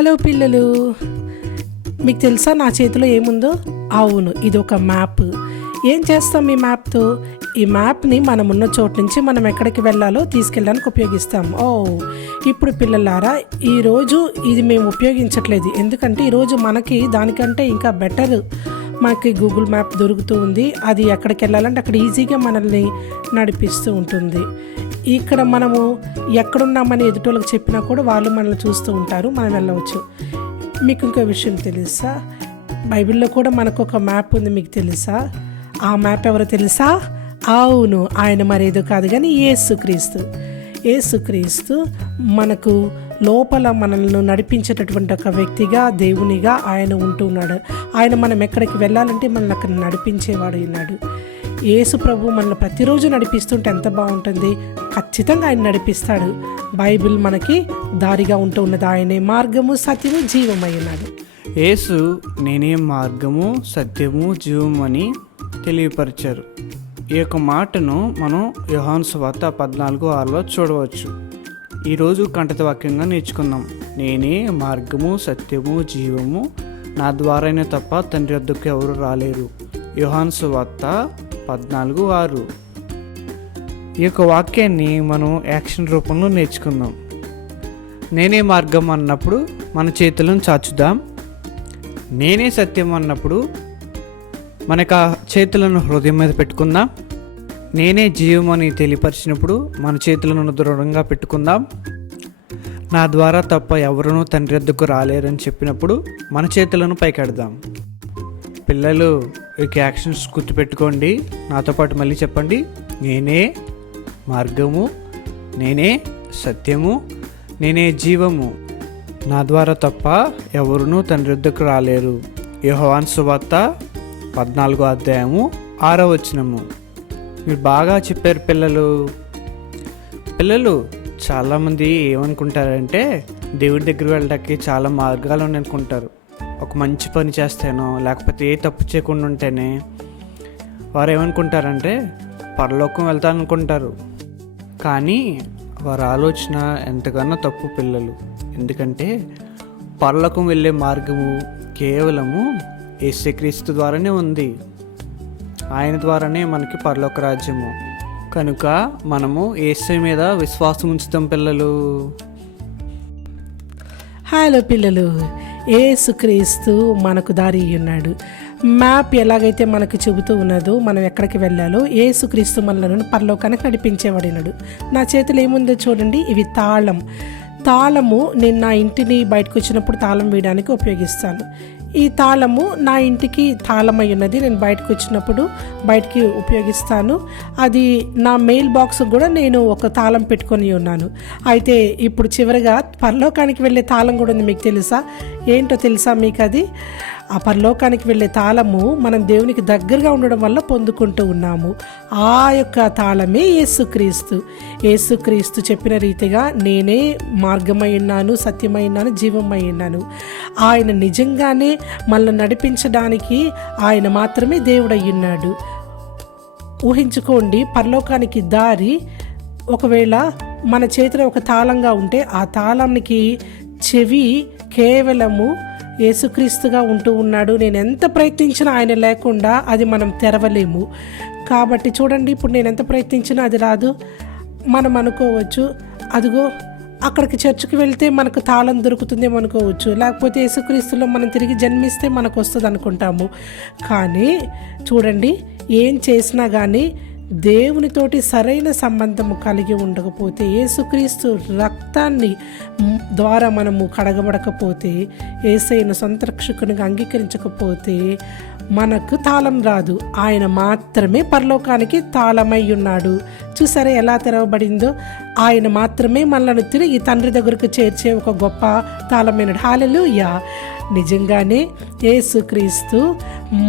Hello పిల్లలు, మీకు తెలుసా నా చేతిలో ఏముందో? అవును, ఇది ఒక మ్యాప్. ఏం చేస్తాం ఈ మ్యాప్తో? ఈ మ్యాప్ని మనం ఉన్న చోటు నుంచి మనం ఎక్కడికి వెళ్ళాలో తీసుకెళ్ళడానికి ఉపయోగిస్తాం. ఇప్పుడు పిల్లలారా, ఈరోజు ఇది మేము ఉపయోగించట్లేదు, ఎందుకంటే ఈరోజు మనకి దానికంటే ఇంకా బెటర్ మనకి గూగుల్ మ్యాప్ దొరుకుతూ ఉంది. అది ఎక్కడికి వెళ్ళాలంటే అక్కడ ఈజీగా మనల్ని నడిపిస్తూ ఉంటుంది. ఇక్కడ మనము ఎక్కడున్నామని ఎదుటోళ్ళకి చెప్పినా కూడా వాళ్ళు మనల్ని చూస్తూ ఉంటారు, మనం వెళ్ళవచ్చు. మీకు ఇంకో విషయం తెలుసా? బైబిల్లో కూడా మనకు ఒక మ్యాప్ ఉంది, మీకు తెలుసా? ఆ మ్యాప్ ఎవరో తెలుసా? అవును, ఆయన మరేదో కాదు కానీ యేసుక్రీస్తు. యేసుక్రీస్తు మనకు లోపల మనల్ని నడిపించేటటువంటి ఒక వ్యక్తిగా, దేవునిగా ఆయన ఉంటున్నాడు. ఆయన మనం ఎక్కడికి వెళ్ళాలంటే మనల్ని అక్కడ నడిపించేవాడు ఉన్నాడు. యేసు ప్రభు మనల్ని ప్రతిరోజు నడిపిస్తుంటే ఎంత బాగుంటుంది. ఖచ్చితంగా ఆయన నడిపిస్తాడు. బైబిల్ మనకి దారిగా ఉంటూ ఉన్నది. ఆయనే మార్గము, సత్యము, జీవమై ఉన్నాడు. యేసు నేనే మార్గము, సత్యము, జీవము అని తెలియపరిచారు. ఈ యొక్క మాటను మనం యోహాను సువార్త 14:6లో చూడవచ్చు. ఈరోజు కంఠత వాక్యంగా నేర్చుకుందాం. నేనే మార్గము, సత్యము, జీవము, నా ద్వారానే తప్ప తండ్రి వద్దకు ఎవరు రాలేరు. యోహాను సువార్త 14:6. ఈ యొక్క వాక్యాన్ని మనం యాక్షన్ రూపంలో నేర్చుకుందాం. నేనే మార్గం అన్నప్పుడు మన చేతులను చాచుదాం. నేనే సత్యం అన్నప్పుడు మనకు ఆ చేతులను హృదయం మీద పెట్టుకుందాం. నేనే జీవం అని తెలియపరిచినప్పుడు మన చేతులను దృఢంగా పెట్టుకుందాం. నా ద్వారా తప్ప ఎవరునూ తండ్రి వద్దకు రాలేరని చెప్పినప్పుడు మన చేతులను పైకెడదాం. పిల్లలు, ఈ యాక్షన్స్ గుర్తుపెట్టుకోండి. నాతో పాటు మళ్ళీ చెప్పండి. నేనే మార్గము, నేనే సత్యము, నేనే జీవము, నా ద్వారా తప్ప ఎవరునూ తండ్రి వద్దకు రాలేరు. యోహాను సువార్త 14:6. మీరు బాగా చెప్పారు పిల్లలు. చాలామంది ఏమనుకుంటారంటే దేవుడి దగ్గర వెళ్ళడానికి చాలా మార్గాలు ఉన్నాయి అనుకుంటారు. ఒక మంచి పని చేస్తేనో లేకపోతే ఏ తప్పు చేయకుండా ఉంటేనే వారు ఏమనుకుంటారంటే పరలోకం వెళ్తారనుకుంటారు. కానీ వారి ఆలోచన ఎంతగానో తప్పు పిల్లలు. ఎందుకంటే పరలోకం వెళ్ళే మార్గము కేవలము యేసుక్రీస్తు ద్వారానే ఉంది. ఆయన ద్వారానే మనకి పరలోక రాజ్యము. కనుక మనము యేసు మీద విశ్వాసం ఉంచుతాం పిల్లలు. హలో పిల్లలు, యేసుక్రీస్తు మనకు దారి ఉన్నాడు. మ్యాప్ ఎలాగైతే మనకు చెబుతూ ఉన్నదో మనం ఎక్కడికి వెళ్ళాలో, యేసుక్రీస్తు మనలను పరలోకానికి నడిపించేవాడినాడు. నా చేతిలో ఏముందో చూడండి, ఇవి తాళము. నేను నా ఇంటిని బయటకు వచ్చినప్పుడు తాళం వేయడానికి ఉపయోగిస్తాను. ఈ తాళము నా ఇంటికి తాళమై ఉన్నది. నేను బయటకు వచ్చినప్పుడు బయటికి ఉపయోగిస్తాను. అది నా మెయిల్ బాక్స్ కూడా నేను ఒక తాళం పెట్టుకొని ఉన్నాను. అయితే ఇప్పుడు చివరిగా పరలోకానికి వెళ్ళే తాళం కూడా ఉంది. మీకు తెలుసా? ఏంటో తెలుసా మీకు అది? ఆ పరలోకానికి వెళ్ళే తాళము మనం దేవునికి దగ్గరగా ఉండడం వల్ల పొందుకుంటూ ఉన్నాము. ఆ యొక్క తాళమే యేసుక్రీస్తు చెప్పిన రీతిగా నేనే మార్గమై ఉన్నాను, సత్యమై ఉన్నాను, జీవమై ఉన్నాను. ఆయన నిజంగానే మనల్ని నడిపించడానికి ఆయన మాత్రమే దేవుడై ఉన్నాడు. ఊహించుకోండి, పరలోకానికి దారి ఒకవేళ మన చేతిలో ఒక తాళంగా ఉంటే ఆ తాళానికి చెవి కేవలము యేసుక్రీస్తుగా ఉంటూ ఉన్నాడు. నేను ఎంత ప్రయత్నించినా ఆయన లేకుండా అది మనం తెరవలేము. కాబట్టి చూడండి, ఇప్పుడు నేను ఎంత ప్రయత్నించినా అది రాదు. మనం అనుకోవచ్చు, అదిగో అక్కడికి చర్చికి వెళ్తే మనకు తాళం దొరుకుతుందేమో అనుకోవచ్చు, లేకపోతే యేసుక్రీస్తులో మనం తిరిగి జన్మిస్తే మనకు వస్తుంది అనుకుంటాము. కానీ చూడండి, ఏం చేసినా కానీ దేవునితోటి సరైన సంబంధము కలిగి ఉండకపోతే, యేసుక్రీస్తు రక్తాన్ని ద్వారా మనము కడగబడకపోతే, యేసయ్యను సొంత రక్షకునిగా అంగీకరించకపోతే మనకు తాళం రాదు. ఆయన మాత్రమే పరలోకానికి తాళమై ఉన్నాడు. చూసారా ఎలా తెరవబడిందో? ఆయన మాత్రమే మనల్ని తిరిగి తండ్రి దగ్గరకు చేర్చే ఒక గొప్ప తాళమైనడు. హల్లెలూయా! నిజంగానే యేసుక్రీస్తు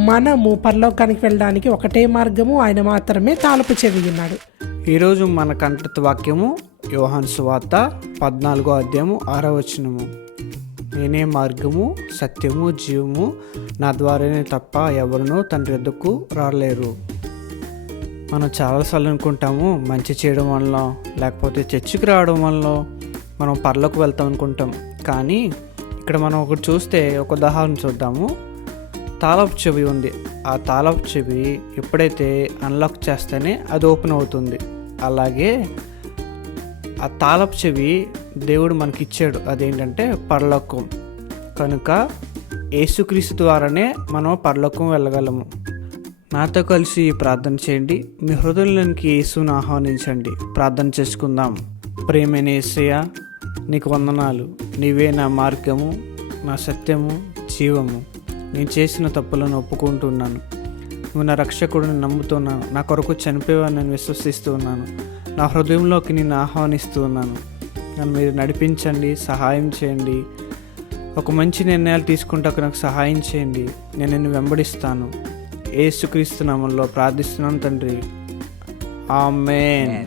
మనము పరలోకానికి వెళ్ళడానికి ఒకటే మార్గము, ఆయన మాత్రమే తాళపు చెవి ఉన్నాడు. ఈరోజు మన కంఠత వాక్యము యోహాను సువార్త 14:6. నేనే మార్గము, సత్యము, జీవము, నా ద్వారానే తప్ప ఎవరునూ తండ్రి వద్దకు రాలేరు. మనం చాలాసార్లు అనుకుంటాము మంచి చేయడం వల్ల లేకపోతే చర్చికి రావడం వల్ల మనం పరలోకి వెళ్తాం అనుకుంటాం. కానీ ఇక్కడ ఇక్కడ మనం ఒకటి చూస్తే ఒక ఉదాహరణ చూద్దాము. తాళపు చెవి ఉంది. ఆ తాళపు చెవి ఎప్పుడైతే అన్లాక్ చేస్తేనే అది ఓపెన్ అవుతుంది. అలాగే ఆ తాళపు చెవి దేవుడు మనకి ఇచ్చాడు. అదేంటంటే పరలోకం. కనుక యేసుక్రీస్తు ద్వారానే మనం పరలోకం వెళ్ళగలము. నాతో కలిసి ప్రార్థన చేయండి. మీ హృదయంలోనికి యేసును ఆహ్వానించండి. ప్రార్థన చేసుకుందాం. ప్రేమైన యేసయ్య, నీకు వందనాలు. నీవే నా మార్గము, నా సత్యము, జీవము. నేను చేసిన తప్పులను ఒప్పుకుంటున్నాను. నువ్వు నా రక్షకుడిని నమ్ముతున్నాను. నా కొరకు చనిపోయావని నేను విశ్వసిస్తూ ఉన్నాను. నా హృదయంలోకి నేను ఆహ్వానిస్తూ ఉన్నాను. నన్ను మీరు నడిపించండి, సహాయం చేయండి. ఒక మంచి నిర్ణయాలు తీసుకుంటాక నాకు సహాయం చేయండి. నేను నిన్ను వెంబడిస్తాను. యేసుక్రీస్తు నామములో ప్రార్థిస్తున్నాను తండ్రి. ఆమేన్.